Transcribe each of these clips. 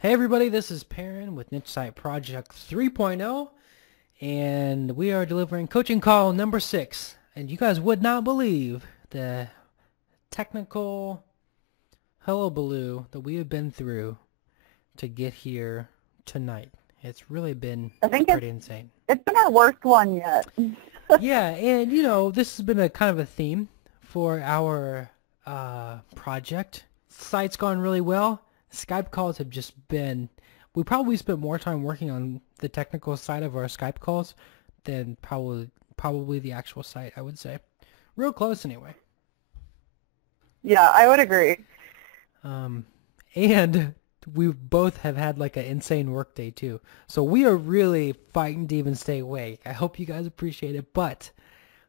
Hey everybody, this is Perrin with Niche Site Project 3.0, and we are delivering coaching call number 6. And you guys would not believe the technical hullabaloo that we have been through to get here tonight. It's really been I think pretty insane. it's been our worst one yet. Yeah, and this has been a kind of a theme for our project. Site's gone really well. Skype calls have just been. We probably spent more time working on the technical side of our Skype calls than probably the actual site, I would say. Real close anyway. Yeah, I would agree. And we both have had like an insane work day too. So we are really fighting to even stay awake. I hope you guys appreciate it, but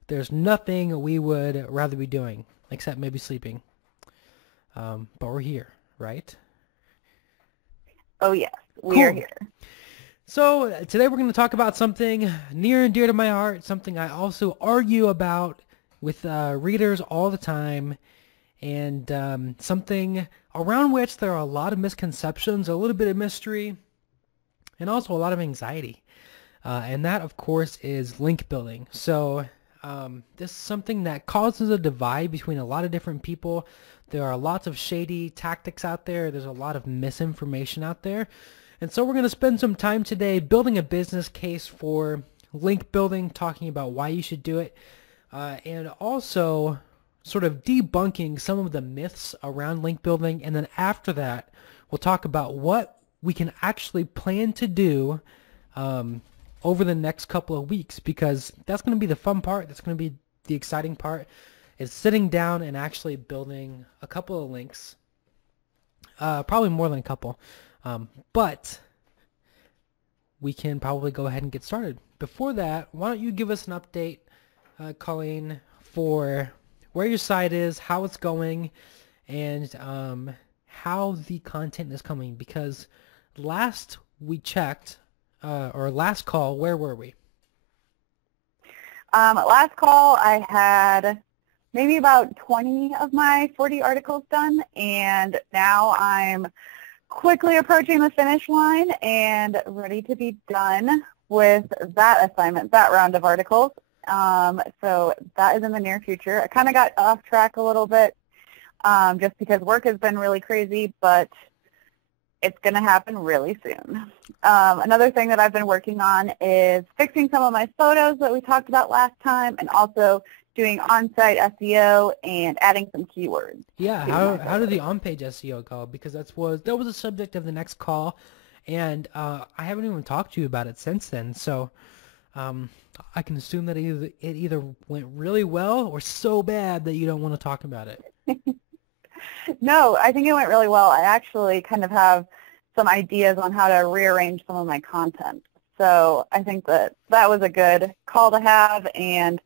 there's nothing we would rather be doing except maybe sleeping. But we're here, right? Oh yes, we are Cool. here. So today we're going to talk about something near and dear to my heart, something I also argue about with readers all the time, and something around which there are a lot of misconceptions, a little bit of mystery, and also a lot of anxiety. And that, of course, is link building. So this is something that causes a divide between a lot of different people. There are lots of shady tactics out there. There's a lot of misinformation out there. And so we're going to spend some time today building a business case for link building, talking about why you should do it, and also sort of debunking some of the myths around link building. And then after that, we'll talk about what we can actually plan to do over the next couple of weeks, because that's going to be the fun part. That's going to be the exciting part, is sitting down and actually building a couple of links, probably more than a couple, but we can probably go ahead and get started. Before that, why don't you give us an update, Colleen, for where your site is, how it's going, and how the content is coming, because last we checked, or last call, where were we? Last call, I had maybe about 20 of my 40 articles done, and now I'm quickly approaching the finish line and ready to be done with that assignment, that round of articles. So that is in the near future. I kind of got off track a little bit just because work has been really crazy, but it's going to happen really soon. Another thing that I've been working on is fixing some of my photos that we talked about last time, and also doing on-site SEO and adding some keywords. Yeah, how did the on-page SEO go? Because that was the subject of the next call, and I haven't even talked to you about it since then. So I can assume that it either went really well or so bad that you don't want to talk about it. No, I think it went really well. I actually kind of have some ideas on how to rearrange some of my content. So I think that that was a good call to have, and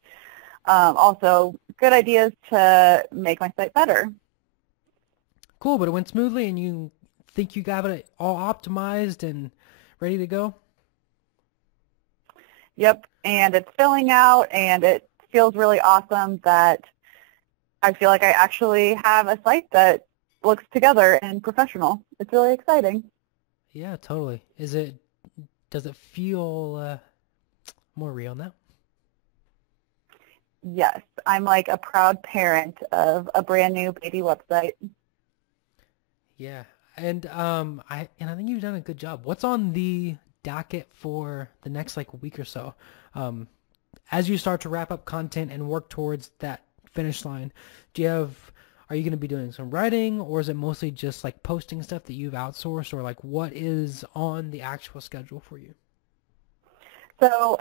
also good ideas to make my site better. Cool, but it went smoothly, and you think you got it all optimized and ready to go? Yep, and it's filling out, and it feels really awesome that I feel like I actually have a site that looks together and professional. It's really exciting. Yeah, totally. Does it feel more real now? Yes, I'm like a proud parent of a brand new baby website. Yeah, and I think you've done a good job. What's on the docket for the next like week or so? As you start to wrap up content and work towards that finish line, are you going to be doing some writing, or is it mostly just like posting stuff that you've outsourced, or like what is on the actual schedule for you? So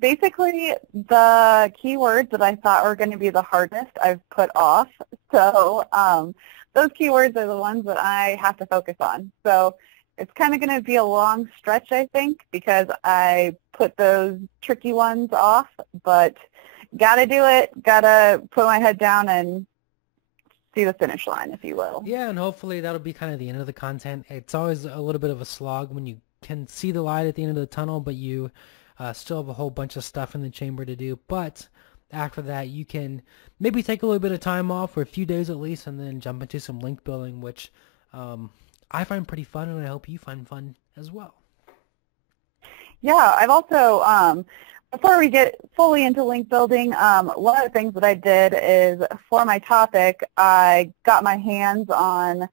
basically the keywords that I thought were going to be the hardest I've put off. So those keywords are the ones that I have to focus on. So it's kind of going to be a long stretch, I think, because I put those tricky ones off, but got to do it, got to put my head down and see the finish line, if you will. Yeah, and hopefully that'll be kind of the end of the content. It's always a little bit of a slog when you can see the light at the end of the tunnel, but you still have a whole bunch of stuff in the chamber to do. But after that, you can maybe take a little bit of time off for a few days at least, and then jump into some link building, which I find pretty fun, and I hope you find fun as well. Yeah, I've also, before we get fully into link building, one of the things that I did is for my topic, I got my hands on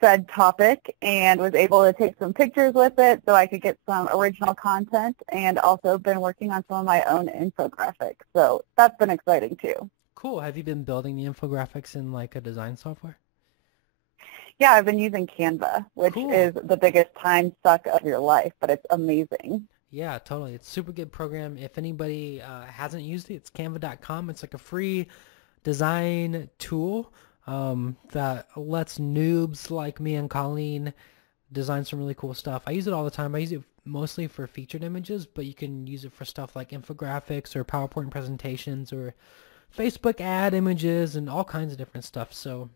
said topic and was able to take some pictures with it so I could get some original content, and also been working on some of my own infographics. So that's been exciting too. Cool. Have you been building the infographics in like a design software? Yeah, I've been using Canva, which Cool. is the biggest time suck of your life, but it's amazing. Yeah, totally. It's a super good program. If anybody hasn't used it, it's canva.com. It's like a free design tool that lets noobs like me and Colleen design some really cool stuff. I use it all the time. I use it mostly for featured images, but you can use it for stuff like infographics or PowerPoint presentations or Facebook ad images and all kinds of different stuff. So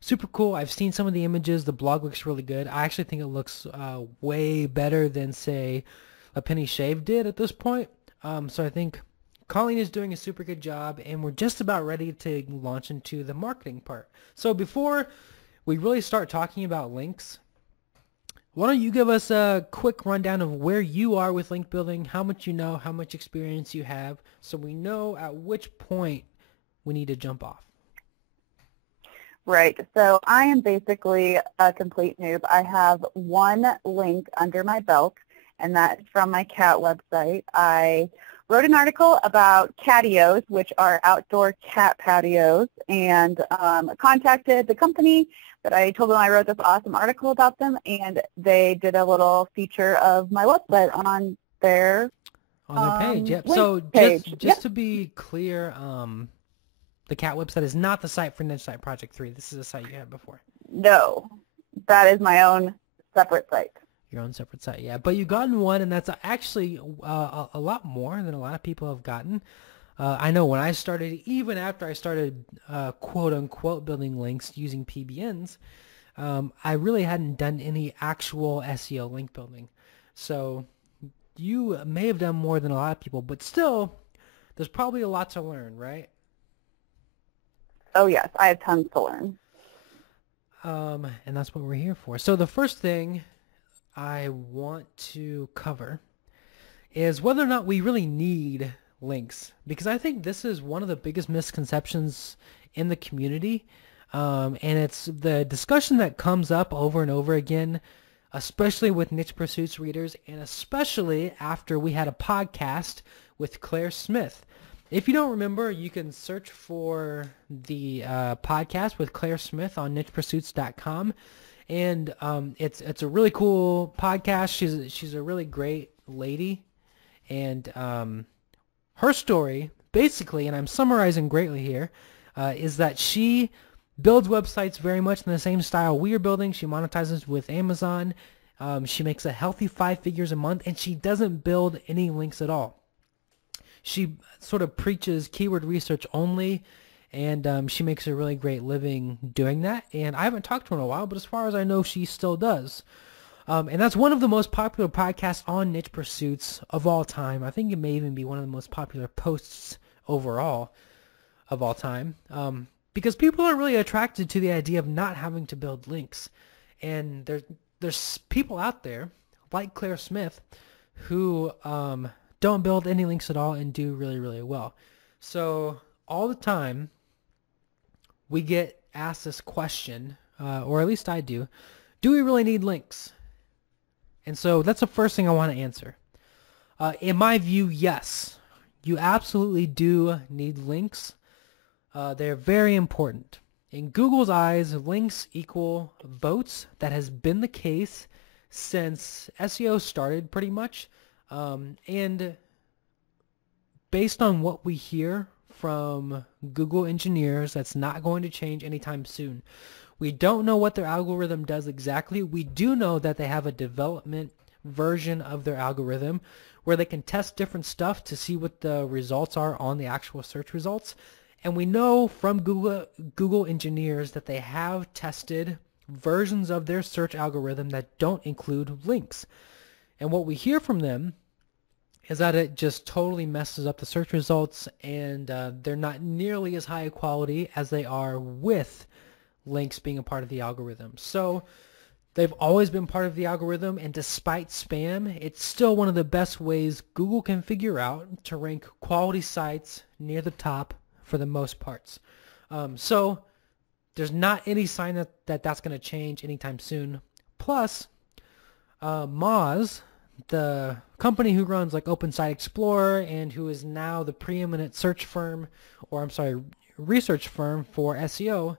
super cool. I've seen some of the images. The blog looks really good. I actually think it looks way better than, say, a Penny Shave did at this point. So I think Colleen is doing a super good job, and we're just about ready to launch into the marketing part. So before we really start talking about links, why don't you give us a quick rundown of where you are with link building, how much you know, how much experience you have, so we know at which point we need to jump off. Right. So I am basically a complete noob. I have one link under my belt, and that's from my cat website. I wrote an article about catios, which are outdoor cat patios, and contacted the company that I told them I wrote this awesome article about them, and they did a little feature of my website on their page. Yep. link So page. just Yep. to be clear, the cat website is not the site for Niche Site Project 3. This is a site you had before. No, that is my own separate site. Your own separate site, yeah. But you've gotten one, and that's actually a lot more than a lot of people have gotten. I know when I started, even after I started quote-unquote building links using PBNs, I really hadn't done any actual SEO link building. So you may have done more than a lot of people, but still, there's probably a lot to learn, right? Oh, yes, I have tons to learn. And that's what we're here for. So the first thing I want to cover is whether or not we really need links, because I think this is one of the biggest misconceptions in the community, and it's the discussion that comes up over and over again, especially with Niche Pursuits readers, and especially after we had a podcast with Claire Smith. If you don't remember, you can search for the podcast with Claire Smith on nichepursuits.com. And it's a really cool podcast. She's a really great lady, and her story basically, and I'm summarizing greatly here, is that she builds websites very much in the same style we are building. She monetizes with Amazon. She makes a healthy 5 figures a month, and she doesn't build any links at all. She sort of preaches keyword research only, and she makes a really great living doing that. And I haven't talked to her in a while, but as far as I know, she still does. And that's one of the most popular podcasts on Niche Pursuits of all time. I think it may even be one of the most popular posts overall of all time, because people are really attracted to the idea of not having to build links. And there's people out there like Claire Smith who don't build any links at all and do really, really well. So all the time we get asked this question, or at least I do we really need links? And so that's the first thing I want to answer. In my view, yes, you absolutely do need links. They're very important. In Google's eyes, links equal votes. That has been the case since SEO started pretty much. And based on what we hear from Google engineers, that's not going to change anytime soon. We don't know what their algorithm does exactly. We do know that they have a development version of their algorithm where they can test different stuff to see what the results are on the actual search results. And we know from Google engineers that they have tested versions of their search algorithm that don't include links. And what we hear from them is that it just totally messes up the search results, and they're not nearly as high quality as they are with links being a part of the algorithm. So They've always been part of the algorithm, and despite spam, it's still one of the best ways Google can figure out to rank quality sites near the top for the most parts. So there's not any sign that that's going to change anytime soon. Plus, Moz, the company who runs like Open Site Explorer and who is now the preeminent search firm, or I'm sorry, research firm for SEO,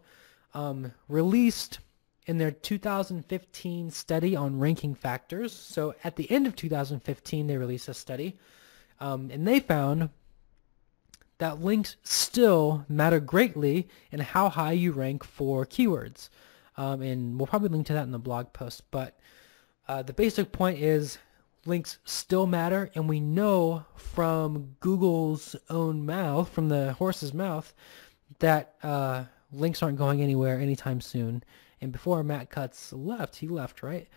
released in their 2015 study on ranking factors. So at the end of 2015, they released a study, and they found that links still matter greatly in how high you rank for keywords. And we'll probably link to that in the blog post. But the basic point is links still matter, and we know from Google's own mouth, from the horse's mouth, that links aren't going anywhere anytime soon. And before Matt Cutts left, he left, right?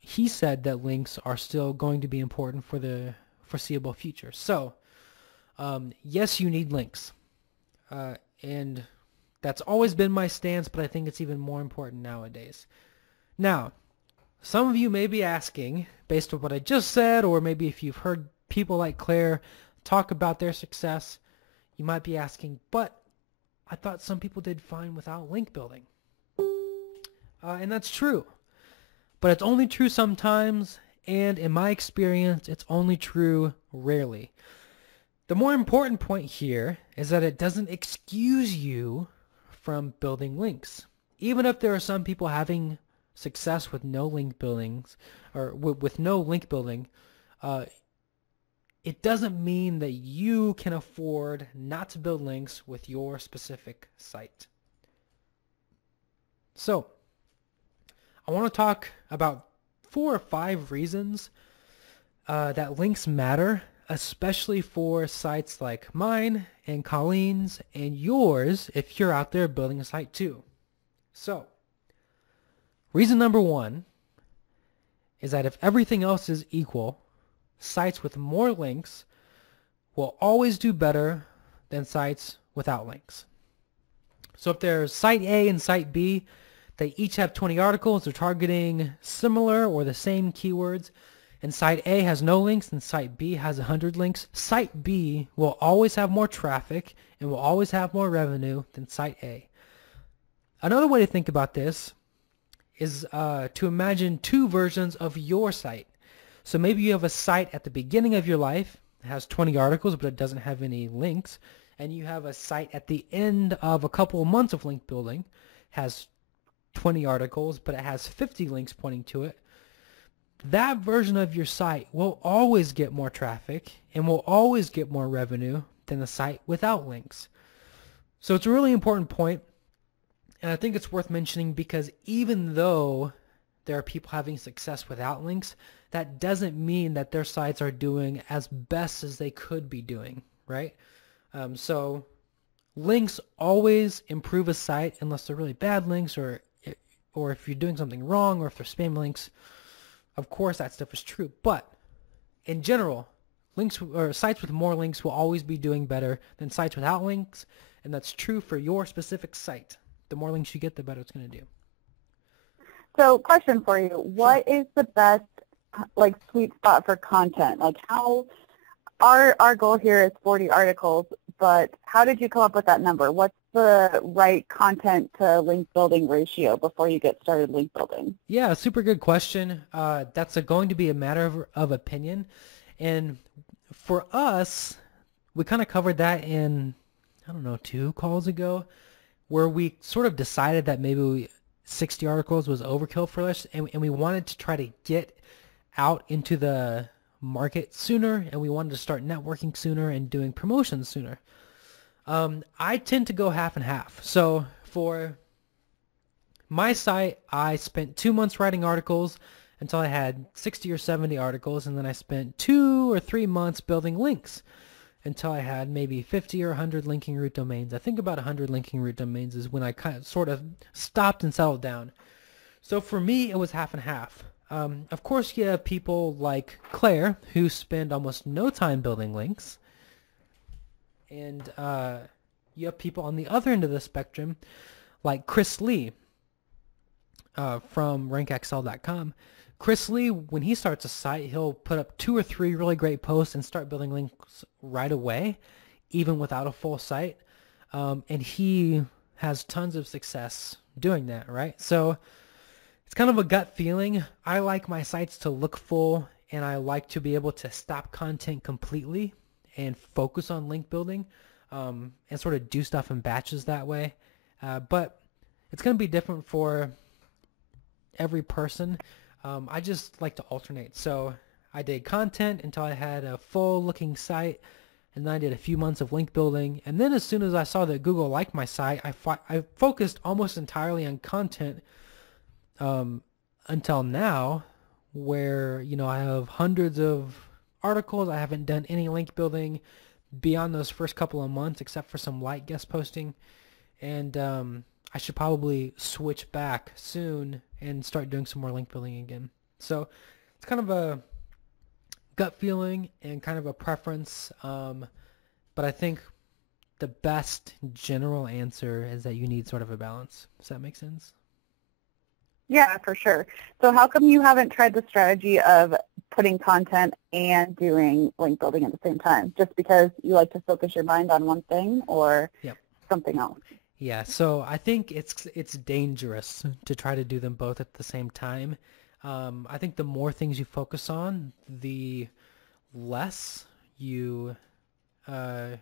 He said that links are still going to be important for the foreseeable future. So, yes, you need links. And that's always been my stance, but I think it's even more important nowadays. Now, some of you may be asking, based on what I just said, or maybe if you've heard people like Claire talk about their success, you might be asking, but I thought some people did fine without link building. And that's true. But it's only true sometimes, and in my experience, it's only true rarely. The more important point here is that it doesn't excuse you from building links. Even if there are some people having success with no link buildings, or with no link building, it doesn't mean that you can afford not to build links with your specific site. So, I want to talk about 4 or 5 reasons that links matter, especially for sites like mine and Colleen's and yours if you're out there building a site too. So, reason number 1 is that if everything else is equal, sites with more links will always do better than sites without links. So if there's site A and site B, they each have 20 articles, they're targeting similar or the same keywords, and site A has no links and site B has 100 links, site B will always have more traffic and will always have more revenue than site A. Another way to think about this is to imagine 2 versions of your site. So maybe you have a site at the beginning of your life that has 20 articles, but it doesn't have any links. And you have a site at the end of a couple of months of link building, has 20 articles, but it has 50 links pointing to it. That version of your site will always get more traffic and will always get more revenue than the site without links. So it's a really important point, and I think it's worth mentioning because even though there are people having success without links, that doesn't mean that their sites are doing as best as they could be doing, right? So links always improve a site unless they're really bad links, or if you're doing something wrong, or if they're spam links. Of course, that stuff is true. But in general, links or sites with more links will always be doing better than sites without links, and that's true for your specific site. The more links you get, the better it's going to do. So question for you, what is the best sweet spot for content? Like how, our goal here is 40 articles, but how did you come up with that number? What's the right content to link building ratio before you get started link building? Yeah, super good question. That's going to be a matter of opinion. And for us, we kind of covered that in, 2 calls ago, where we sort of decided that maybe 60 articles was overkill for us, and we wanted to try to get out into the market sooner, and we wanted to start networking sooner and doing promotions sooner. I tend to go half and half. So for my site, I spent 2 months writing articles until I had 60 or 70 articles, and then I spent 2 or 3 months building links until I had maybe 50 or 100 linking root domains. I think about 100 linking root domains is when I kind of sort of stopped and settled down. So for me, it was half and half. Of course, you have people like Claire who spend almost no time building links. And you have people on the other end of the spectrum like Chris Lee. from rankxl.com. Chris Lee, when he starts a site, he'll put up 2 or 3 really great posts and start building links right away, even without a full site. And he has tons of success doing that, right? So it's kind of a gut feeling. I like my sites to look full, and I like to be able to stop content completely and focus on link building, and sort of do stuff in batches that way. But it's going to be different for every person. I just like to alternate. So I did content until I had a full looking site, and then I did a few months of link building. And then as soon as I saw that Google liked my site, I focused almost entirely on content until now, where, you know, I have hundreds of articles. I haven't done any link building beyond those first couple of months, except for some light guest posting. And I should probably switch back soon and start doing some more link building again. So it's kind of a gut feeling and kind of a preference. But I think the best general answer is that you need sort of a balance. Does that make sense? Yeah, for sure. So how come you haven't tried the strategy of putting content and doing link building at the same time? Just because you like to focus your mind on one thing, or something else? Yeah, so I think it's dangerous to try to do them both at the same time. I think the more things you focus on, the less you, or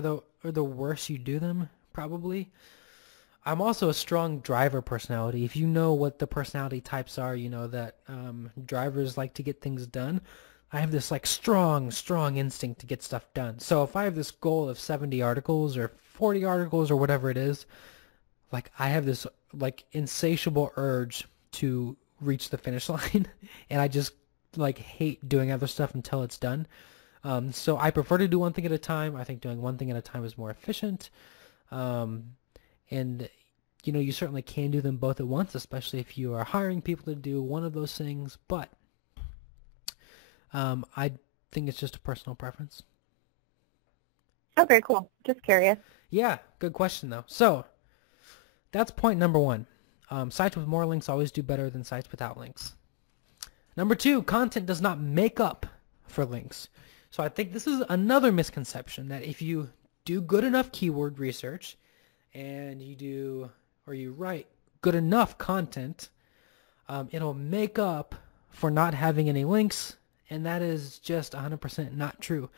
the worse you do them, probably. I'm also a strong driver personality. If you know what the personality types are, you know that drivers like to get things done. I have this like strong instinct to get stuff done. So if I have this goal of 70 articles or 40 articles or whatever it is, like I have this like insatiable urge to reach the finish line, and I just like hate doing other stuff until it's done. So I prefer to do one thing at a time. I think doing one thing at a time is more efficient. And you know, you certainly can do them both at once, especially if you are hiring people to do one of those things. But I think it's just a personal preference. Okay, cool. Just curious. Yeah, good question though. So that's point number 1. Sites with more links always do better than sites without links. Number 2, content does not make up for links. So I think this is another misconception, that if you do good enough keyword research and you write good enough content, it'll make up for not having any links, and that is just 100% not true.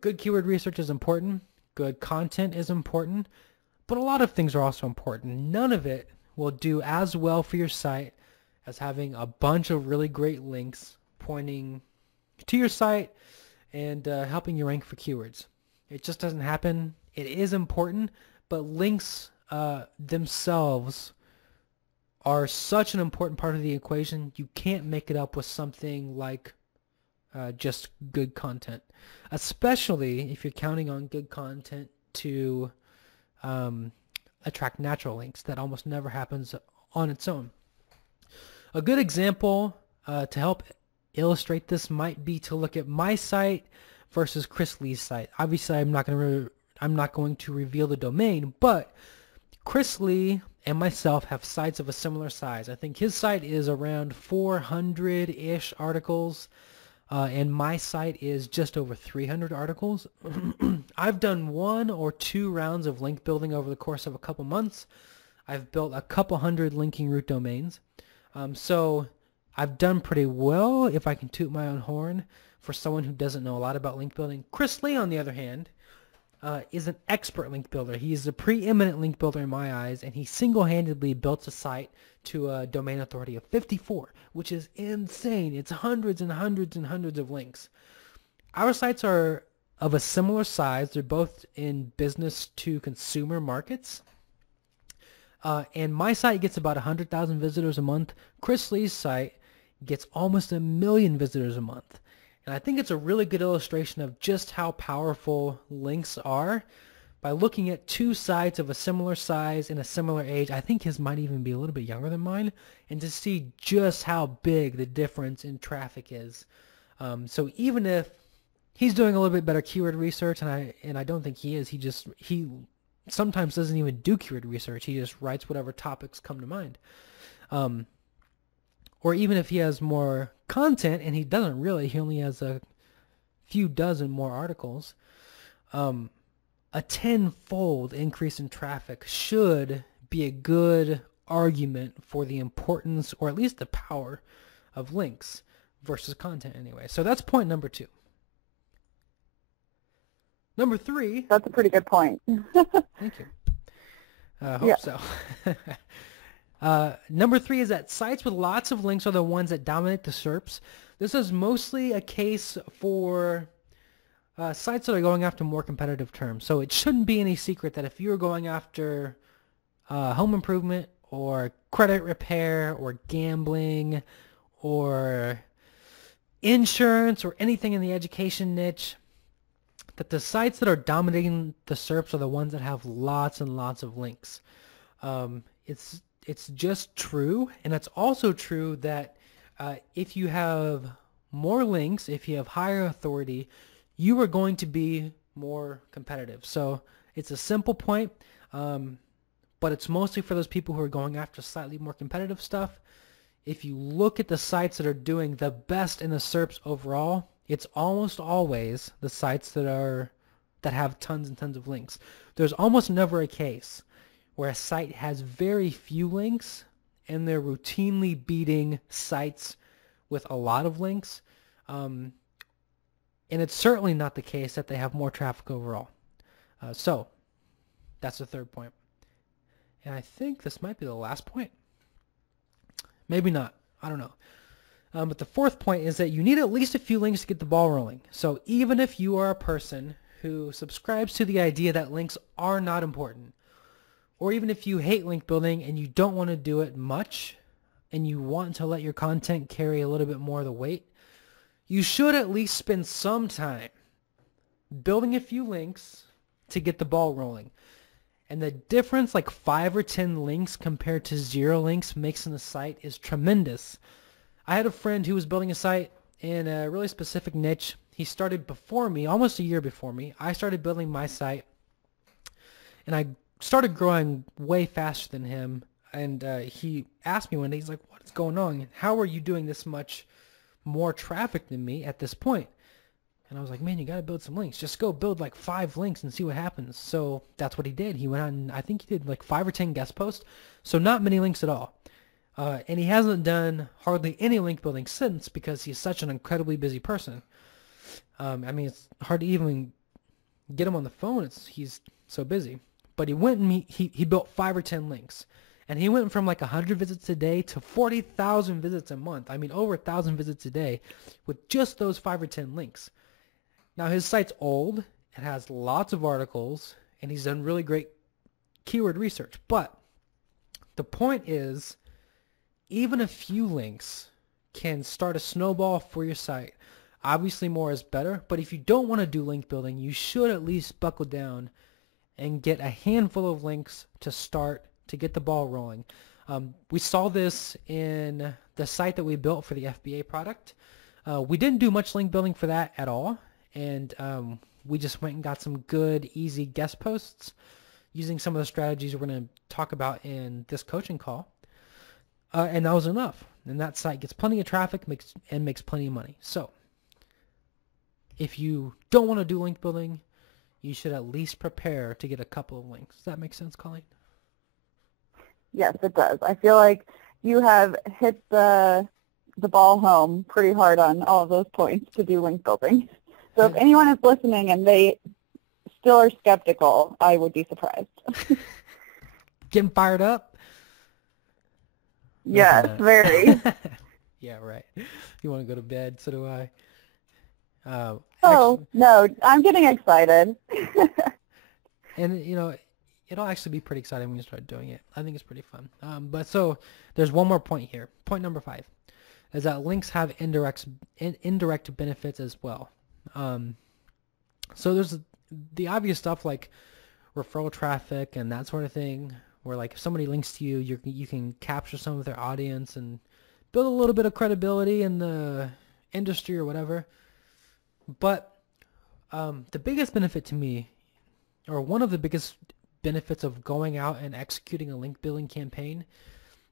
Good keyword research is important. Good content is important. But a lot of things are also important. None of it will do as well for your site as having a bunch of really great links pointing to your site and helping you rank for keywords. It just doesn't happen. It is important, but links themselves are such an important part of the equation. You can't make it up with something like just good content, especially if you're counting on good content to attract natural links. That almost never happens on its own. A good example to help illustrate this might be to look at my site versus Chris Lee's site. Obviously, I'm not going to reveal the domain, but Chris Lee and myself have sites of a similar size. I think his site is around 400-ish articles, and my site is just over 300 articles. I've done 1 or 2 rounds of link building over the course of a couple months. I've built a couple hundred linking root domains. So I've done pretty well, if I can toot my own horn, for someone who doesn't know a lot about link building. Chris Lee, on the other hand, is an expert link builder. He is a preeminent link builder in my eyes, and he single-handedly built a site to a domain authority of 54, which is insane. It's hundreds and hundreds and hundreds of links. Our sites are of a similar size. They're both in business to consumer markets. And my site gets about 100,000 visitors a month. Chris Lee's site gets almost 1 million visitors a month. And I think it's a really good illustration of just how powerful links are by looking at 2 sites of a similar size and a similar age. I think his might even be a little bit younger than mine, and to see just how big the difference in traffic is. So even if he's doing a little bit better keyword research, and I don't think he is, he sometimes doesn't even do keyword research. He just writes whatever topics come to mind. Or even if he has more content, and he doesn't really, he only has a few dozen more articles, a tenfold increase in traffic should be a good argument for the importance, or at least the power, of links versus content anyway. So that's point number 2. Number 3. That's a pretty good point. Thank you. I hope so. Number 3 is that sites with lots of links are the ones that dominate the SERPs. This is mostly a case for sites that are going after more competitive terms. So it shouldn't be any secret that if you're going after home improvement or credit repair or gambling or insurance or anything in the education niche, that the sites that are dominating the SERPs are the ones that have lots and lots of links. It's just true, and it's also true that if you have more links, if you have higher authority, you are going to be more competitive. So it's a simple point, but it's mostly for those people who are going after slightly more competitive stuff. If you look at the sites that are doing the best in the SERPs overall, it's almost always the sites that have tons and tons of links. There's almost never a case where a site has very few links and they're routinely beating sites with a lot of links. And it's certainly not the case that they have more traffic overall. So that's the third point. And I think this might be the last point. Maybe not. I don't know. But the fourth point is that you need at least a few links to get the ball rolling. So even if you are a person who subscribes to the idea that links are not important, or even if you hate link building and you don't want to do it much, and you want to let your content carry a little bit more of the weight, you should at least spend some time building a few links to get the ball rolling. And the difference, like 5 or 10 links compared to 0 links, makes in the site is tremendous. I had a friend who was building a site in a really specific niche. He started before me, almost a year before me. I started building my site, and I started growing way faster than him. And he asked me one day, he's like, "What is going on? How are you doing this much more traffic than me at this point?" And I was like, "Man, you got to build some links. Just go build like 5 links and see what happens." So that's what he did. He went on, I think he did like 5 or 10 guest posts. So not many links at all. And he hasn't done hardly any link building since because he's such an incredibly busy person. I mean, it's hard to even get him on the phone. He's so busy. But he went and he built 5 or 10 links. And he went from like 100 visits a day to 40,000 visits a month. I mean, over 1,000 visits a day with just those 5 or 10 links. Now, his site's old. It has lots of articles. And he's done really great keyword research. But the point is, even a few links can start a snowball for your site. Obviously, more is better. But if you don't want to do link building, you should at least buckle down and get a handful of links to start to get the ball rolling. We saw this in the site that we built for the FBA product. We didn't do much link building for that at all. And we just went and got some good, easy guest posts using some of the strategies we're going to talk about in this coaching call. And that was enough. And that site gets plenty of traffic and makes plenty of money. So if you don't want to do link building, you should at least prepare to get a couple of links. Does that make sense, Colleen? Yes, it does. I feel like you have hit the ball home pretty hard on all of those points to do link building. So if anyone is listening and they still are skeptical, I would be surprised. Getting fired up? Yes, very. Yeah, right. You want to go to bed, so do I. Actually, no, I'm getting excited. And, you know, it'll actually be pretty exciting when you start doing it. I think it's pretty fun. But so there's one more point here. Point number 5 is that links have indirect benefits as well. So there's the obvious stuff like referral traffic and that sort of thing, where like if somebody links to you, you can capture some of their audience and build a little bit of credibility in the industry or whatever. But the biggest benefit to me, or one of the biggest benefits of going out and executing a link building campaign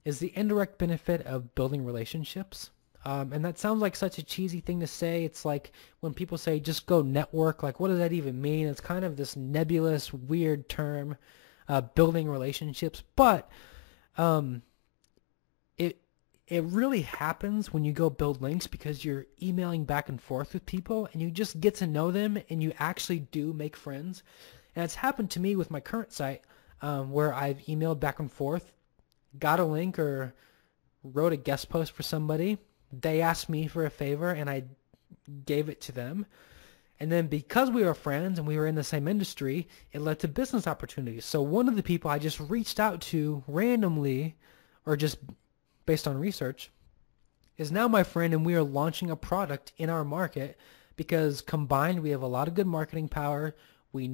is the indirect benefit of building relationships. And that sounds like such a cheesy thing to say. It's like when people say just go network, like what does that even mean? It's kind of this nebulous, weird term, building relationships. But it really happens when you go build links because you're emailing back and forth with people and you just get to know them and you actually do make friends. And it's happened to me with my current site where I've emailed back and forth, got a link or wrote a guest post for somebody. They asked me for a favor and I gave it to them. And then because we were friends and we were in the same industry, it led to business opportunities. So one of the people I just reached out to randomly or just based on research is now my friend, and we are launching a product in our market because combined we have a lot of good marketing power. We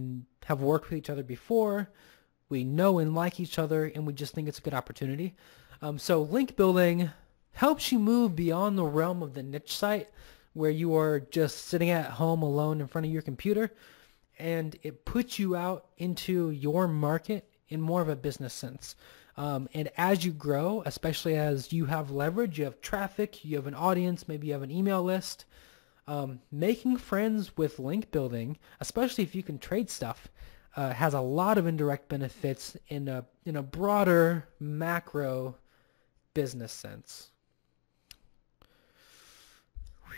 have worked with each other before. We know and like each other, and we just think it's a good opportunity. So link building helps you move beyond the realm of the niche site where you are just sitting at home alone in front of your computer, and it puts you out into your market in more of a business sense. And as you grow, especially as you have leverage, you have traffic, you have an audience, maybe you have an email list, making friends with link building, especially if you can trade stuff, has a lot of indirect benefits in a broader macro business sense. Whew.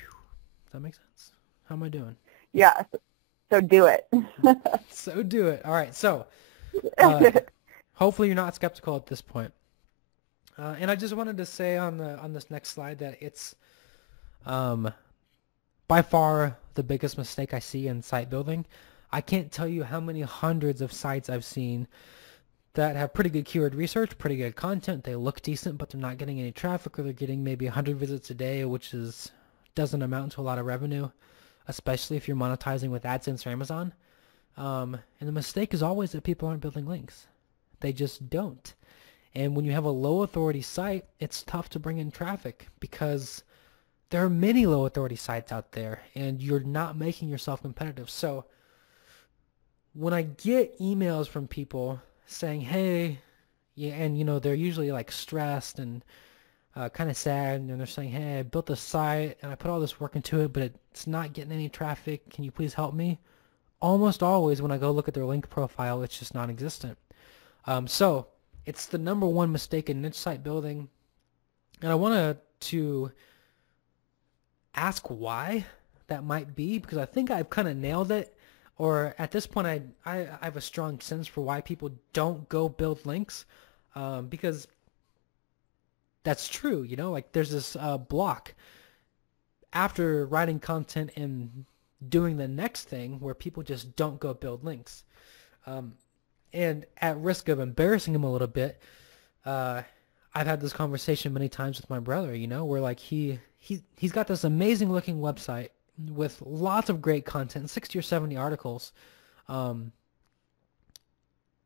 Does that make sense? How am I doing? Yeah, so do it. So do it. All right, so hopefully you're not skeptical at this point. And I just wanted to say on this next slide that it's by far the biggest mistake I see in site building. I can't tell you how many hundreds of sites I've seen that have pretty good keyword research, pretty good content. They look decent, but they're not getting any traffic, or they're getting maybe 100 visits a day, which doesn't amount to a lot of revenue, especially if you're monetizing with AdSense or Amazon. And the mistake is always that people aren't building links. They just don't. And when you have a low authority site, it's tough to bring in traffic because there are many low authority sites out there and you're not making yourself competitive. So when I get emails from people saying, hey, yeah, and they're usually like stressed and kind of sad, and they're saying, hey, I built this site and I put all this work into it, but it's not getting any traffic. Can you please help me? Almost always when I go look at their link profile, it's just non-existent. So it's the number one mistake in niche site building. And I wanted to ask why that might be, because I think I've kind of nailed it. Or at this point, I have a strong sense for why people don't go build links, because that's true. Like there's this block after writing content and doing the next thing where people just don't go build links. And at risk of embarrassing him a little bit, I've had this conversation many times with my brother, where like he's got this amazing looking website with lots of great content, 60 or 70 articles. And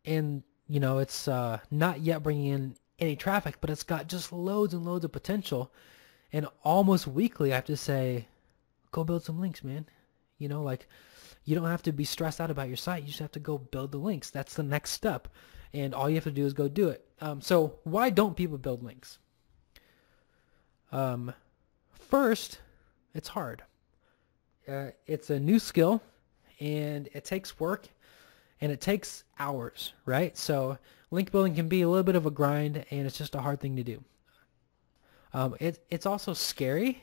it's not yet bringing in any traffic, but it's got just loads and loads of potential. And almost weekly I have to say, go build some links, man. Like you don't have to be stressed out about your site. You just have to go build the links. That's the next step. And all you have to do is go do it. So why don't people build links? First, it's hard. It's a new skill, and it takes work, and it takes hours, right? So link building can be a little bit of a grind, and it's just a hard thing to do. It's also scary.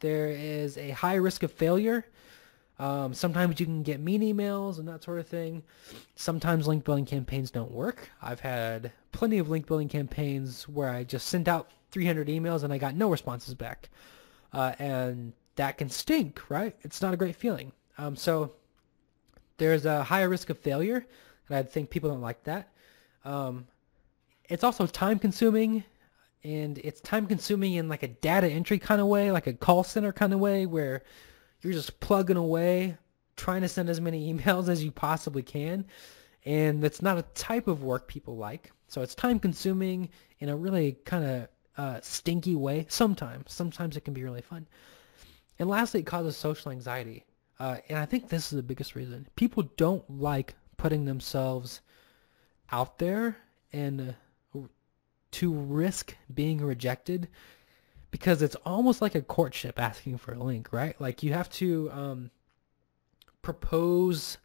There is a high risk of failure. Sometimes you can get mean emails and that sort of thing. Sometimes link building campaigns don't work. I've had plenty of link building campaigns where I just sent out 300 emails and I got no responses back. And that can stink, right? It's not a great feeling. So there's a higher risk of failure, and I think people don't like that. It's also time consuming, and it's time consuming in like a data entry kind of way, like a call center kind of way, where you're just plugging away, trying to send as many emails as you possibly can. And that's not a type of work people like. So it's time consuming in a really kind of stinky way sometimes. Sometimes it can be really fun. And lastly, it causes social anxiety. And I think this is the biggest reason. People don't like putting themselves out there and to risk being rejected, because it's almost like a courtship asking for a link, right? Like you have to propose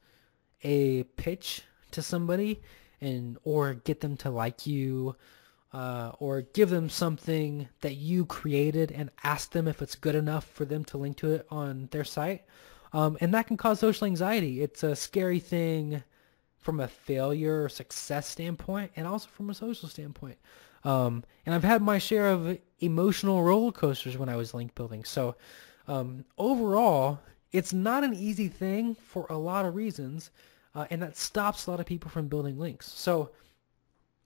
a pitch to somebody and or get them to like you, or give them something that you created and ask them if it's good enough for them to link to it on their site. And that can cause social anxiety. It's a scary thing from a failure or success standpoint, and also from a social standpoint. And I've had my share of emotional roller coasters when I was link building. So overall, it's not an easy thing for a lot of reasons, and that stops a lot of people from building links. So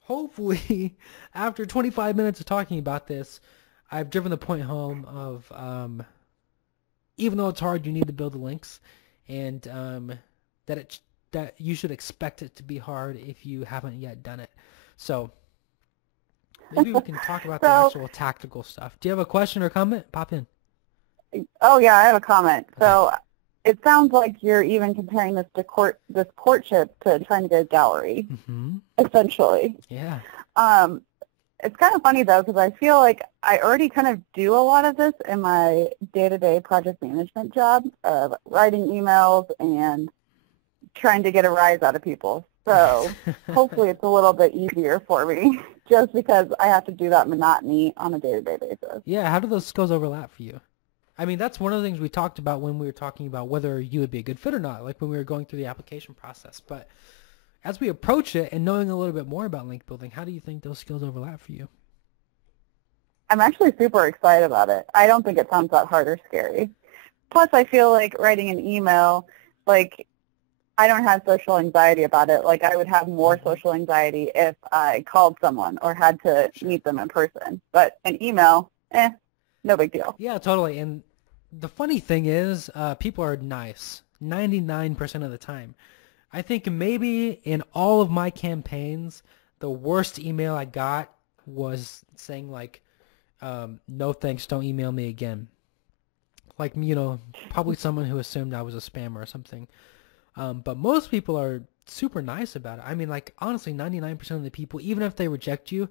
hopefully, after 25 minutes of talking about this, I've driven the point home of even though it's hard, you need to build the links, and that you should expect it to be hard if you haven't yet done it. So maybe we can talk about the actual tactical stuff. Do you have a question or comment? Pop in. Oh yeah, I have a comment. Okay. So it sounds like you're even comparing this to courtship to trying to get a gallery, essentially. Yeah. It's kind of funny though, because I feel like I already kind of do a lot of this in my day-to-day project management job of writing emails and trying to get a rise out of people. So hopefully it's a little bit easier for me just because I have to do that monotony on a day-to-day basis. Yeah, how do those skills overlap for you? I mean, that's one of the things we talked about when we were talking about whether you would be a good fit or not, like when we were going through the application process. But as we approach it and knowing a little bit more about link building, how do you think those skills overlap for you? I'm actually super excited about it. I don't think it sounds that hard or scary. Plus, I feel like writing an email, like, I don't have social anxiety about it. Like, I would have more social anxiety if I called someone or had to meet them in person. But an email, no big deal. Yeah, totally. And the funny thing is, people are nice 99% of the time. I think maybe in all of my campaigns, the worst email I got was saying like, no thanks, don't email me again. Like, you know, probably someone who assumed I was a spammer or something. But most people are super nice about it. I mean, like, honestly, 99% of the people, even if they reject you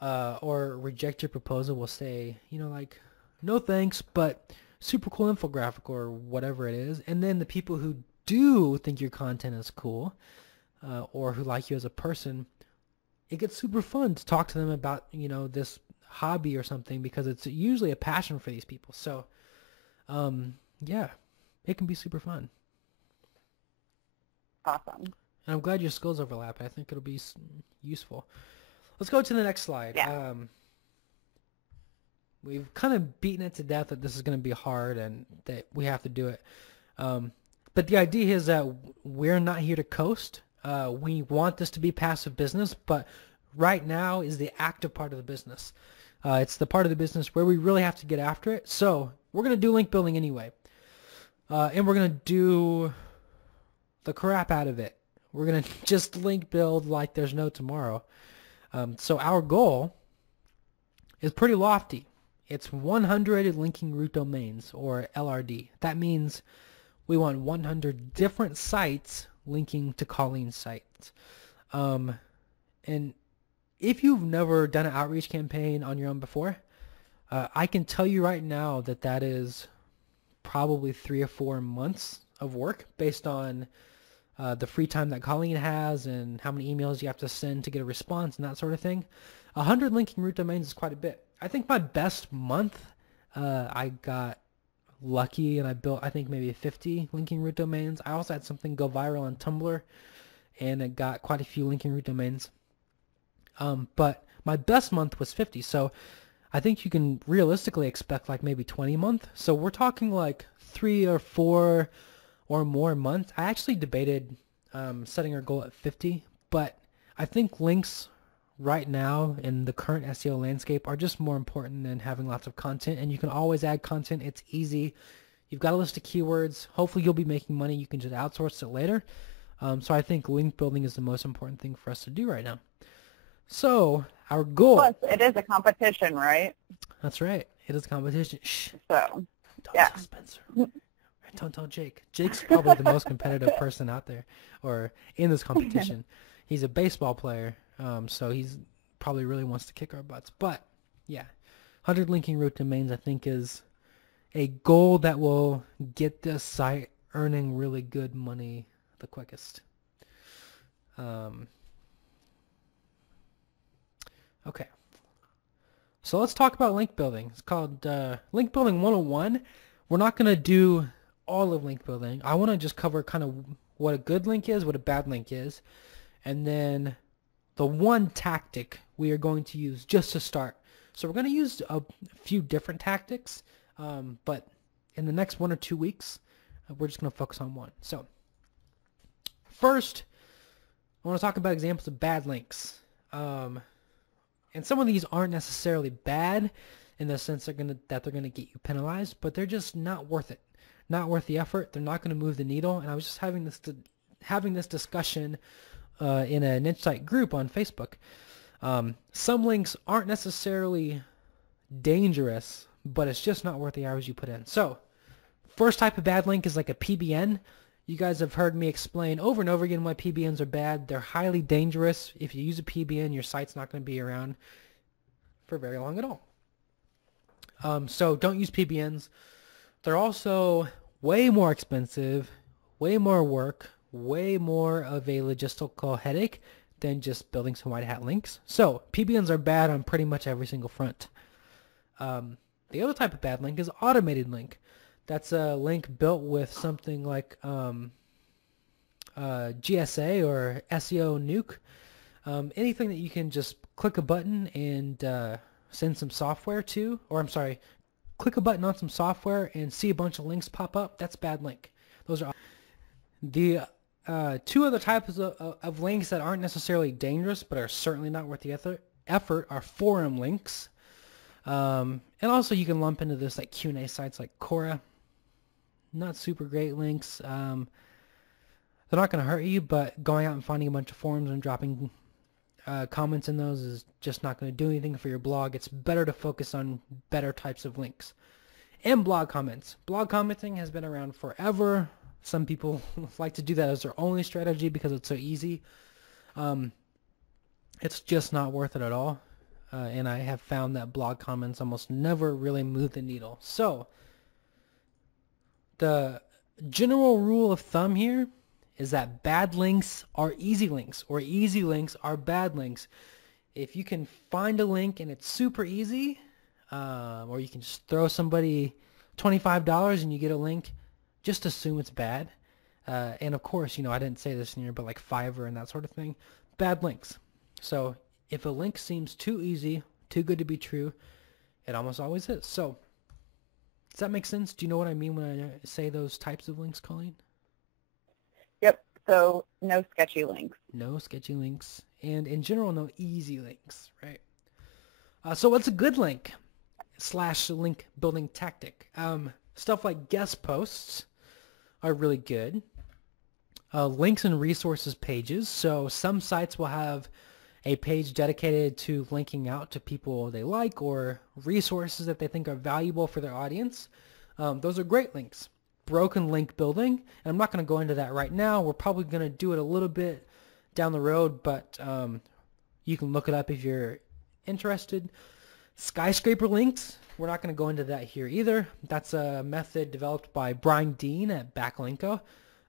or reject your proposal, will say, you know, like, no thanks, but super cool infographic or whatever it is. And then the people who do think your content is cool or who like you as a person, it gets super fun to talk to them about, you know, this hobby or something, because it's usually a passion for these people. So, yeah, it can be super fun. Awesome. And I'm glad your skills overlap. I think it'll be useful. Let's go to the next slide. Yeah. We've kind of beaten it to death that this is going to be hard and that we have to do it. But the idea is that we're not here to coast. We want this to be passive business, but right now is the active part of the business. It's the part of the business where we really have to get after it. So we're going to do link building anyway. And we're going to do the crap out of it. We're going to just link build like there's no tomorrow. So our goal is pretty lofty. It's 100 linking root domains, or LRD. That means we want 100 different sites linking to Colleen's sites. And if you've never done an outreach campaign on your own before, I can tell you right now that that is probably 3 or 4 months of work based on the free time that Colleen has and how many emails you have to send to get a response and that sort of thing. 100 linking root domains is quite a bit. I think my best month, I got lucky and I built, I think, maybe 50 linking root domains. I also had something go viral on Tumblr and it got quite a few linking root domains. But my best month was 50. So I think you can realistically expect like maybe 20 a month. So we're talking like 3 or 4 or more a month. I actually debated setting our goal at 50, but I think links right now in the current SEO landscape are just more important than having lots of content, and you can always add content. It's easy. You've got a list of keywords. Hopefully you'll be making money. You can just outsource it later. So I think link building is the most important thing for us to do right now. So our goal... Plus, it is a competition, right? That's right. It is a competition. Shh. So, don't yeah. tell Spencer. Don't tell Jake. Jake's probably the most competitive person out there or in this competition. He's a baseball player, so he's probably really wants to kick our butts. But yeah, 100 linking root domains I think is a goal that will get this site earning really good money the quickest. Okay, so let's talk about link building. It's called Link Building 101. We're not going to do all of link building. I want to just cover kind of what a good link is, what a bad link is, and then the one tactic we are going to use just to start. So we're going to use a few different tactics, but in the next 1 or 2 weeks, we're just going to focus on one. So first, I want to talk about examples of bad links. And some of these aren't necessarily bad in the sense that they're gonna get you penalized, but they're just not worth it. Not worth the effort. They're not going to move the needle. And I was just having this discussion in a niche site group on Facebook. Some links aren't necessarily dangerous, but it's just not worth the hours you put in. So first type of bad link is like a PBN. You guys have heard me explain over and over again why PBNs are bad. They're highly dangerous. If you use a PBN, your site's not going to be around for very long at all. So don't use PBNs. They're also way more expensive, way more work, way more of a logistical headache than just building some white hat links. So PBNs are bad on pretty much every single front. The other type of bad link is automated link. That's a link built with something like GSA or SEO nuke. Anything that you can just click a button and send some software to, or I'm sorry, click a button on some software and see a bunch of links pop up. That's bad link. Those are the two other types of links that aren't necessarily dangerous but are certainly not worth the effort are forum links. And also you can lump into this like Q&A sites like Quora. Not super great links. They're not going to hurt you, but going out and finding a bunch of forums and dropping comments in those is just not going to do anything for your blog. It's better to focus on better types of links. And blog comments. Blog commenting has been around forever. Some people like to do that as their only strategy because it's so easy. It's just not worth it at all. And I have found that blog comments almost never really move the needle. So the general rule of thumb here is that bad links are easy links, or easy links are bad links. If you can find a link and it's super easy, or you can just throw somebody $25 and you get a link, just assume it's bad. And of course, you know, I didn't say this in here, but like Fiverr and that sort of thing, bad links. So if a link seems too easy, too good to be true, it almost always is. So does that make sense? Do you know what I mean when I say those types of links, Colleen? Yep. So no sketchy links. No sketchy links. And in general, no easy links, right? So what's a good link / link building tactic? Stuff like guest posts are really good. Links and resources pages. So some sites will have a page dedicated to linking out to people they like or resources that they think are valuable for their audience. Those are great links. Broken link building, and I'm not going to go into that right now. We're probably going to do it a little bit down the road, but you can look it up if you're interested. Skyscraper links, we're not going to go into that here either. That's a method developed by Brian Dean at Backlinko,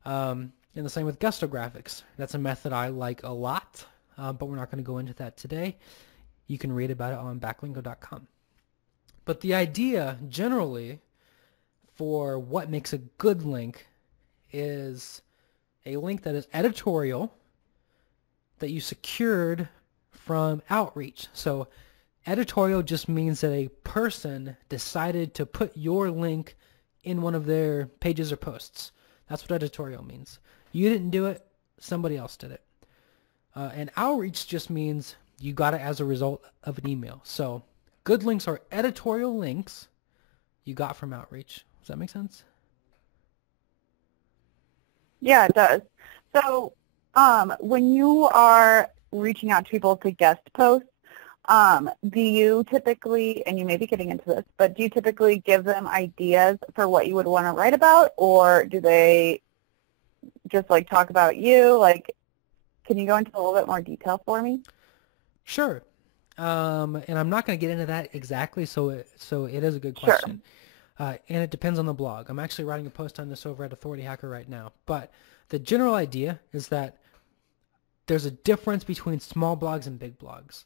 and the same with gustographics. That's a method I like a lot. But we're not going to go into that today. You can read about it on backlinko.com. But the idea generally for what makes a good link is a link that is editorial, that you secured from outreach. So editorial just means that a person decided to put your link in one of their pages or posts. That's what editorial means. You didn't do it, somebody else did it. And outreach just means you got it as a result of an email. So good links are editorial links you got from outreach. Does that make sense? Yeah, it does. So when you are reaching out to people to guest posts, do you typically, and you may be getting into this, but do you typically give them ideas for what you would want to write about, or do they just like talk about you? Like, Can you go into a little bit more detail for me? Sure. And I'm not going to get into that exactly, so it is a good Sure. question. And it depends on the blog. I'm actually writing a post on this over at Authority Hacker right now. But the general idea is that there's a difference between small blogs and big blogs.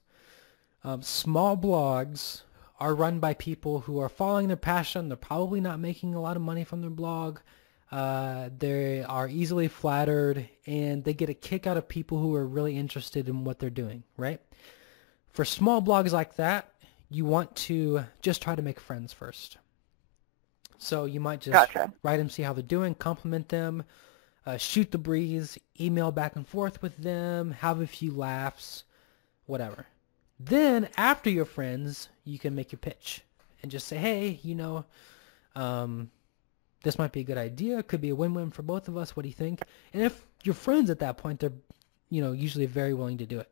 Small blogs are run by people who are following their passion. They're probably not making a lot of money from their blog. They are easily flattered, and they get a kick out of people who are really interested in what they're doing, right? For small blogs like that, you want to just try to make friends first. So you might just Gotcha. write them, see how they're doing, compliment them, shoot the breeze, email back and forth with them, have a few laughs, whatever. Then after you're friends, you can make your pitch and just say, hey, this might be a good idea. It could be a win-win for both of us. What do you think? And if you're friends at that point, they're, usually very willing to do it.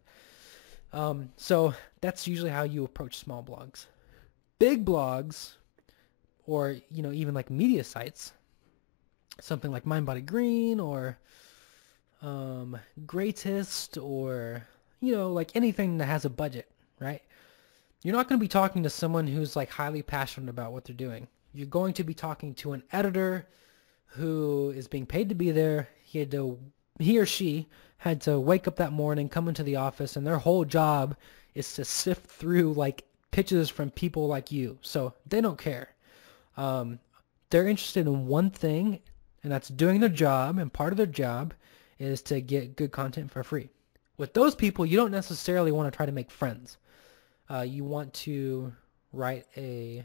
So that's usually how you approach small blogs. Big blogs, or, even like media sites, something like Mind Body Green or Greatest, or, like anything that has a budget, right? You're not going to be talking to someone who's like highly passionate about what they're doing. You're going to be talking to an editor who is being paid to be there. He or she had to wake up that morning, come into the office, and their whole job is to sift through like pitches from people like you. So they don't care. They're interested in one thing, and that's doing their job, and part of their job is to get good content for free. With those people, you don't necessarily want to try to make friends. You want to write a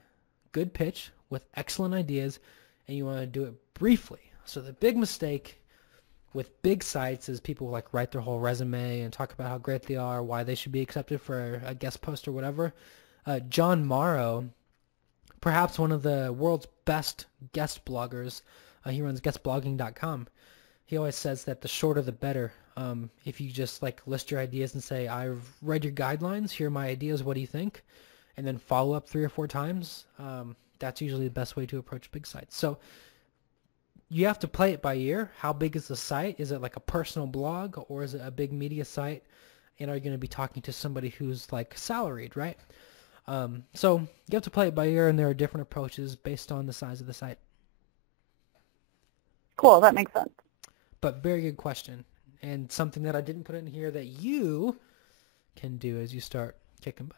good pitch with excellent ideas, and you want to do it briefly. So the big mistake with big sites is people like write their whole resume and talk about how great they are, why they should be accepted for a guest post or whatever. John Morrow, perhaps one of the world's best guest bloggers, he runs guestblogging.com. He always says that the shorter the better. If you just like list your ideas and say, I've read your guidelines, here are my ideas, what do you think? And then follow up 3 or 4 times, that's usually the best way to approach big sites. So you have to play it by ear. How big is the site? Is it like a personal blog, or is it a big media site? And are you going to be talking to somebody who's like salaried, right? So you have to play it by ear, and there are different approaches based on the size of the site. Cool, that makes sense. But very good question, and something that I didn't put in here that you can do as you start kicking butt.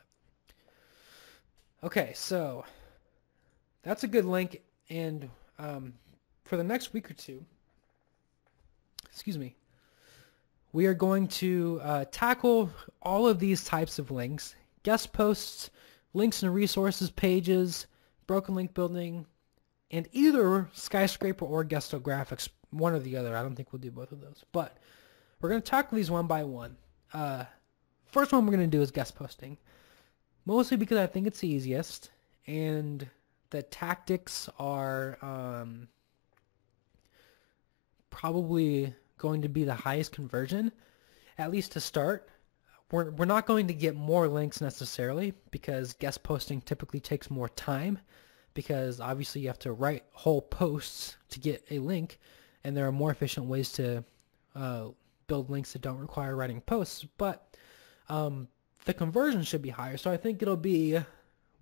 Okay, so that's a good link, and for the next week or two, we are going to tackle all of these types of links: guest posts, links and resources pages, broken link building, and either skyscraper or gesto graphics, one or the other. I don't think we'll do both of those, but we're going to tackle these one by one. First one we're going to do is guest posting, mostly because I think it's the easiest, and the tactics are probably going to be the highest conversion, at least to start. We're not going to get more links necessarily, because guest posting typically takes more time, because obviously you have to write whole posts to get a link, and there are more efficient ways to build links that don't require writing posts, but the conversion should be higher. So I think it'll be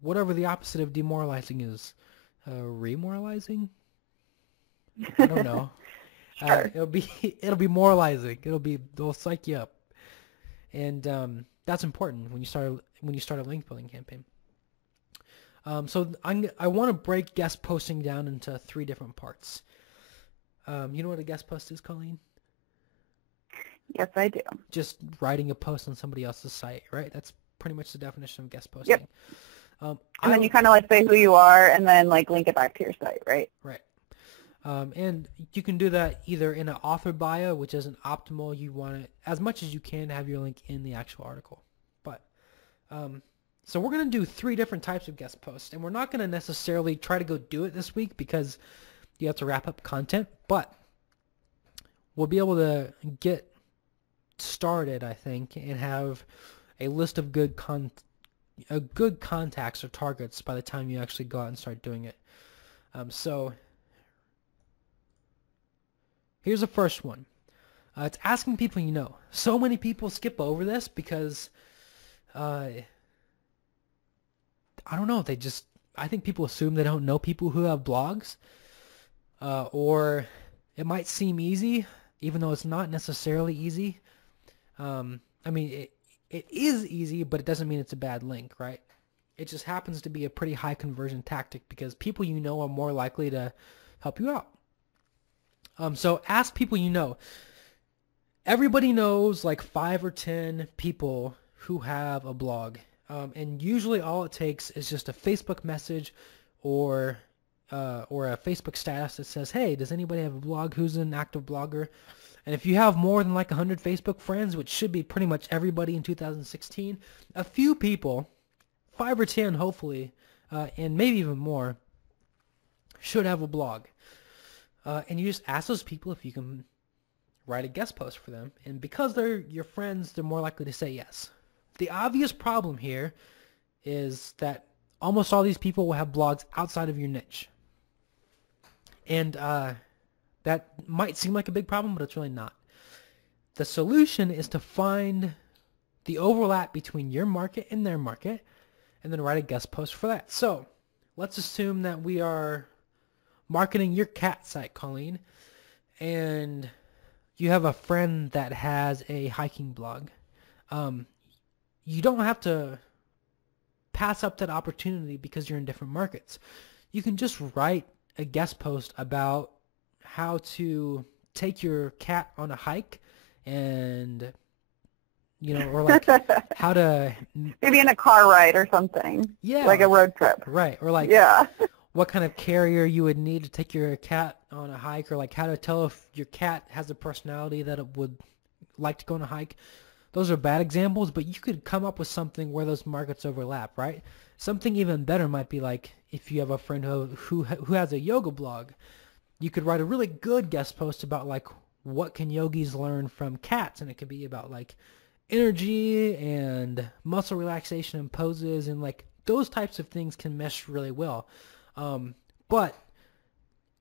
whatever the opposite of demoralizing is. Remoralizing? I don't know. Sure. It'll be moralizing. It'll psych you up, and that's important when you start a link building campaign. So I want to break guest posting down into 3 different parts. You know what a guest post is, Colleen? Yes, I do. Just writing a post on somebody else's site, right? That's pretty much the definition of guest posting. Yep. And then you kind of like say who you are, and then like link it back to your site, right? Right. And you can do that either in an author bio, which isn't optimal. You want to, as much as you can, have your link in the actual article. But so we're going to do 3 different types of guest posts, and we're not going to necessarily try to go do it this week because you have to wrap up content, but we'll be able to get started, I think, and have a list of good contacts or targets by the time you actually go out and start doing it. So here's the first one. It's asking people you know. So many people skip over this because, I don't know, I think people assume they don't know people who have blogs, or it might seem easy, even though it's not necessarily easy. I mean, it is easy, but it doesn't mean it's a bad link, right? It just happens to be a pretty high conversion tactic because people you know are more likely to help you out. So ask people you know. Everybody knows like 5 or 10 people who have a blog. And usually all it takes is just a Facebook message or a Facebook status that says, hey, does anybody have a blog? Who's an active blogger? And if you have more than like 100 Facebook friends, which should be pretty much everybody in 2016, a few people, 5 or 10 hopefully, and maybe even more, should have a blog. And you just ask those people if you can write a guest post for them. And because they're your friends, they're more likely to say yes. The obvious problem here is that almost all these people will have blogs outside of your niche. And that might seem like a big problem, but it's really not. The solution is to find the overlap between your market and their market and then write a guest post for that. So let's assume that we are marketing your cat site, Colleen, and you have a friend that has a hiking blog. You don't have to pass up that opportunity because you're in different markets. You can just write a guest post about how to take your cat on a hike and, or like how to... Maybe in a car ride or something. Yeah. Like a road trip. Right. Or like... Yeah. what kind of carrier you would need to take your cat on a hike, or like how to tell if your cat has a personality that it would like to go on a hike. Those are bad examples, but you could come up with something where those markets overlap, right? Something even better might be like if you have a friend who has a yoga blog, you could write a really good guest post about like what can yogis learn from cats, and it could be about like energy and muscle relaxation and poses, and like those types of things can mesh really well. But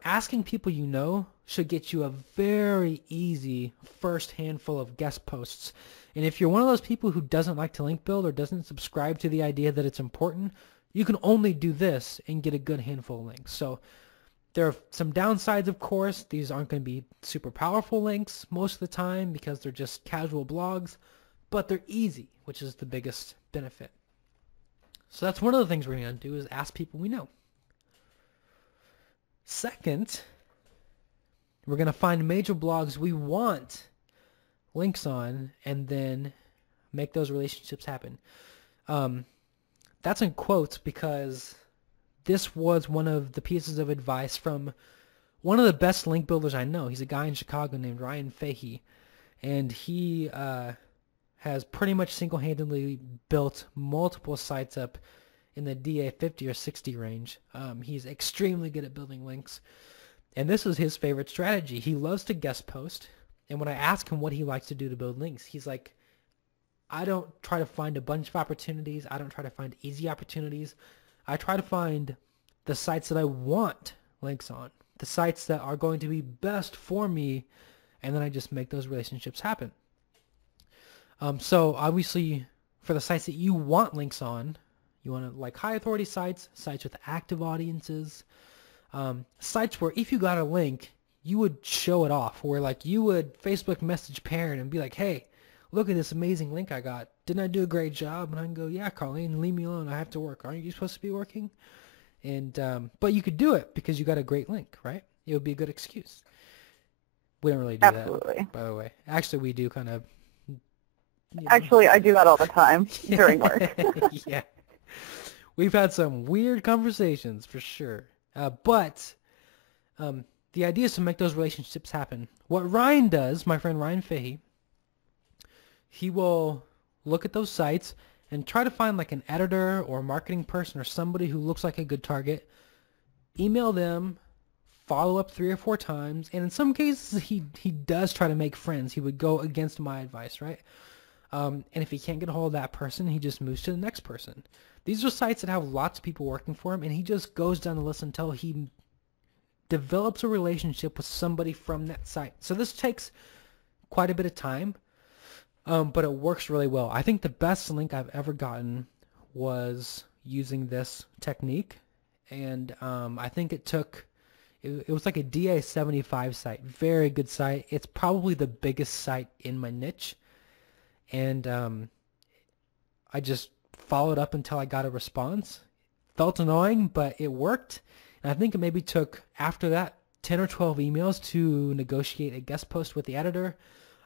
asking people you know should get you a very easy first handful of guest posts. And if you're one of those people who doesn't like to link build or doesn't subscribe to the idea that it's important, you can only do this and get a good handful of links. So there are some downsides, of course. These aren't going to be super powerful links most of the time because they're just casual blogs, but they're easy, which is the biggest benefit. So that's one of the things we're going to do is ask people we know. Second, we're going to find major blogs we want links on and then make those relationships happen. That's in quotes because this was one of the pieces of advice from one of the best link builders I know. He's a guy in Chicago named Ryan Fahey, and he has pretty much single-handedly built multiple sites up in the DA 50 or 60 range. He's extremely good at building links, and this is his favorite strategy. He loves to guest post, and when I ask him what he likes to do to build links, he's like, I don't try to find a bunch of opportunities. I don't try to find easy opportunities. I try to find the sites that I want links on, the sites that are going to be best for me, and then I just make those relationships happen. So obviously, for the sites that you want links on, you want to like high authority sites, sites with active audiences, sites where if you got a link, you would show it off, where like you would Facebook message Perrin and be like, hey, look at this amazing link I got. Didn't I do a great job? And I can go, yeah, Colleen, leave me alone. I have to work. Aren't you supposed to be working? And but you could do it because you got a great link, right? It would be a good excuse. We don't really do that, by the way. Actually, we do kind of. Actually, I do that all the time during work. Yeah. We've had some weird conversations for sure. But the idea is to make those relationships happen. What Ryan does, my friend Ryan Fahey, he will look at those sites and try to find like an editor or a marketing person or somebody who looks like a good target, email them, follow up 3 or 4 times, and in some cases he does try to make friends. He would go against my advice, right? And if he can't get a hold of that person, he just moves to the next person. These are sites that have lots of people working for him, and he just goes down the list until he develops a relationship with somebody from that site. So this takes quite a bit of time, but it works really well. I think the best link I've ever gotten was using this technique, and I think it was like a DA75 site, very good site. It's probably the biggest site in my niche, and I just followed up until I got a response. Felt annoying, but it worked. And I think it maybe took, after that, 10 or 12 emails to negotiate a guest post with the editor.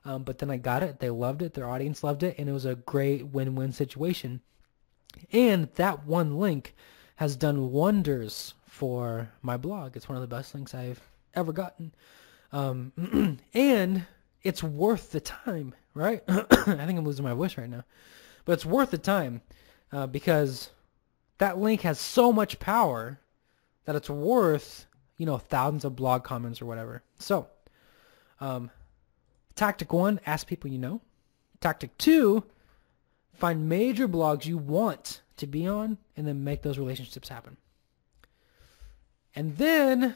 But then I got it. They loved it. Their audience loved it. And it was a great win-win situation. And that one link has done wonders for my blog. It's one of the best links I've ever gotten. And it's worth the time, right? I think I'm losing my voice right now. But it's worth the time because that link has so much power that it's worth, thousands of blog comments or whatever. So, tactic 1, ask people you know. Tactic 2, find major blogs you want to be on and then make those relationships happen. And then,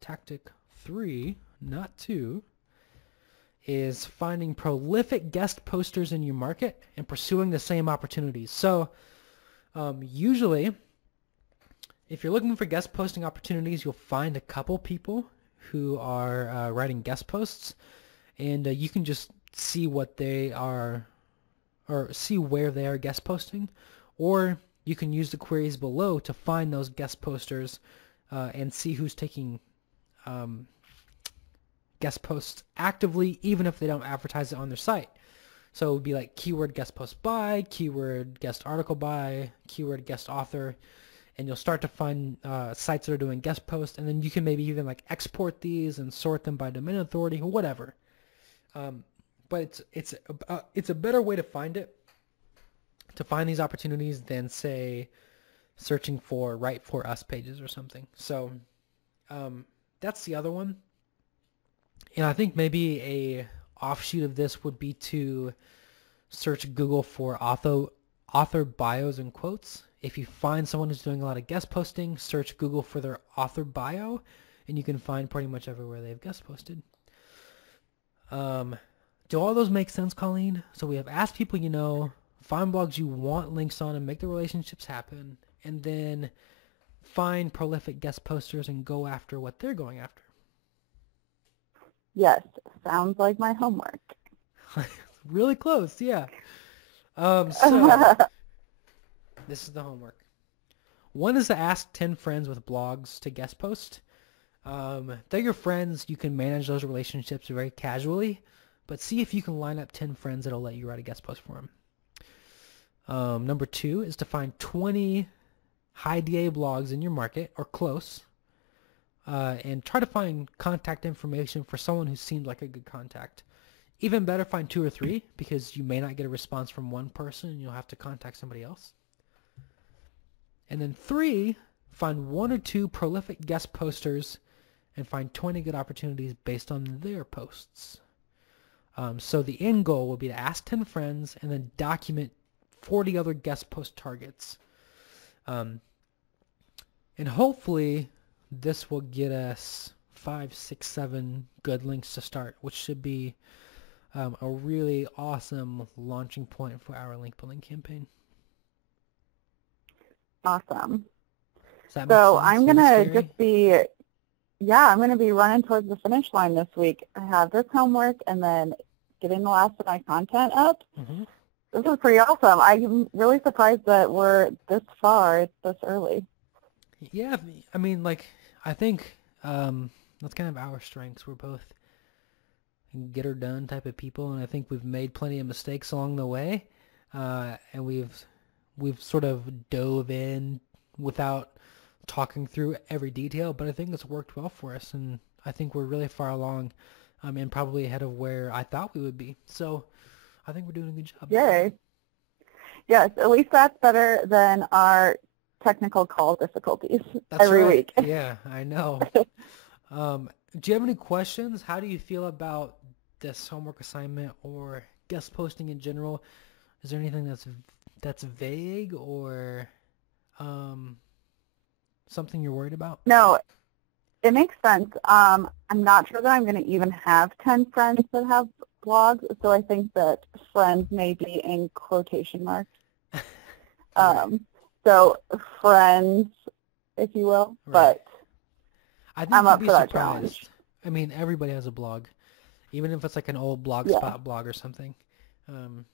tactic 3, not 2, is finding prolific guest posters in your market and pursuing the same opportunities. So usually, if you're looking for guest posting opportunities, you'll find a couple people who are writing guest posts, and you can just see what they are, or see where they are guest posting, or you can use the queries below to find those guest posters and see who's taking guest posts actively, even if they don't advertise it on their site. So it would be like keyword guest post by, keyword guest article by, keyword guest author, and you'll start to find sites that are doing guest posts, and then you can maybe even like export these and sort them by domain authority or whatever. But it's a better way to find these opportunities than, say, searching for Write For Us pages or something. So that's the other one. And I think maybe a offshoot of this would be to search Google for author bios and quotes. If you find someone who's doing a lot of guest posting, search Google for their author bio, and you can find pretty much everywhere they've guest posted. Do all those make sense, Colleen? So we have ask people you know, find blogs you want links on and make the relationships happen, and then find prolific guest posters and go after what they're going after. Yes, sounds like my homework. Really close, yeah. So this is the homework. One is to ask 10 friends with blogs to guest post. They're your friends. You can manage those relationships very casually, but see if you can line up 10 friends that'll let you write a guest post for them. Number 2 is to find 20 high DA blogs in your market or close. And try to find contact information for someone who seemed like a good contact. Even better, find 2 or 3 because you may not get a response from one person and you'll have to contact somebody else. And then 3, find 1 or 2 prolific guest posters and find 20 good opportunities based on their posts. So the end goal will be to ask 10 friends and then document 40 other guest post targets. And hopefully this will get us 5, 6, 7 good links to start, which should be a really awesome launching point for our link building campaign. Awesome. So I'm going to just be, I'm going to be running towards the finish line this week. I have this homework and then getting the last of my content up. Mm-hmm. This is pretty awesome. I'm really surprised that we're this far. It's this early. Yeah, I mean, I think that's kind of our strengths. We're both get her done type of people, and I think we've made plenty of mistakes along the way, and we've sort of dove in without talking through every detail, but I think it's worked well for us, and I think we're really far along, and probably ahead of where I thought we would be. So I think we're doing a good job. Yay. Yes, at least that's better than our technical call difficulties every week. Yeah, I know. Do you have any questions? How do you feel about this homework assignment or guest posting in general? Is there anything that's vague or something you're worried about? No, It makes sense. I'm not sure that I'm going to even have 10 friends that have blogs, so I think that friends may be in quotation marks. So friends, if you will, Right. but I think I'm you'd up be for that surprised. challenge. I mean, everybody has a blog, even if it's like an old Yeah, Blogspot blog or something. Um,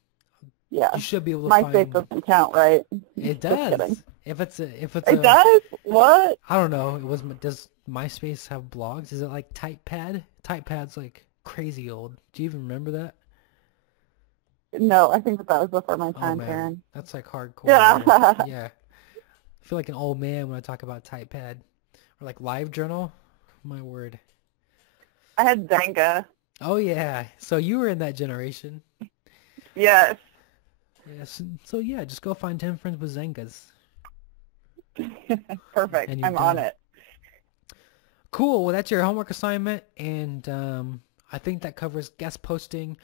yeah. you should be able to MySpace find. doesn't count, right? It Just kidding. does. If it's It a, does? What? I don't know. Does MySpace have blogs? Is it like Typepad? Typepad's like crazy old. Do you even remember that? No, I think that was before my Oh time, man, Perrin. that's like hardcore old. Yeah. Yeah, I feel like an old man when I talk about Typepad or like LiveJournal. My word. I had Zanga. Oh yeah. So you were in that generation. Yes. Yes. So yeah, just go find 10 friends with Zengas, Perfect. and you're I'm on done. it. Cool. Well, that's your homework assignment, and I think that covers guest posting.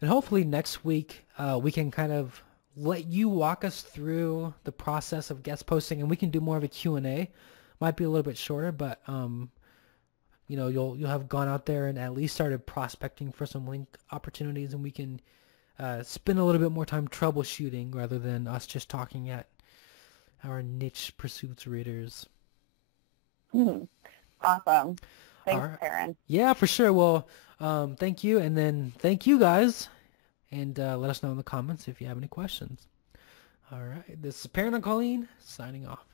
And hopefully next week we can kind of let you walk us through the process of guest posting, and we can do more of a Q&A. Might be a little bit shorter, but you know, you'll have gone out there and at least started prospecting for some link opportunities, and we can spend a little bit more time troubleshooting rather than us just talking at our niche pursuits readers. Awesome. All Thanks, right. Perrin. Yeah, for sure. Well, thank you, and then thank you guys, and let us know in the comments if you have any questions. All right, this is Perrin and Colleen signing off.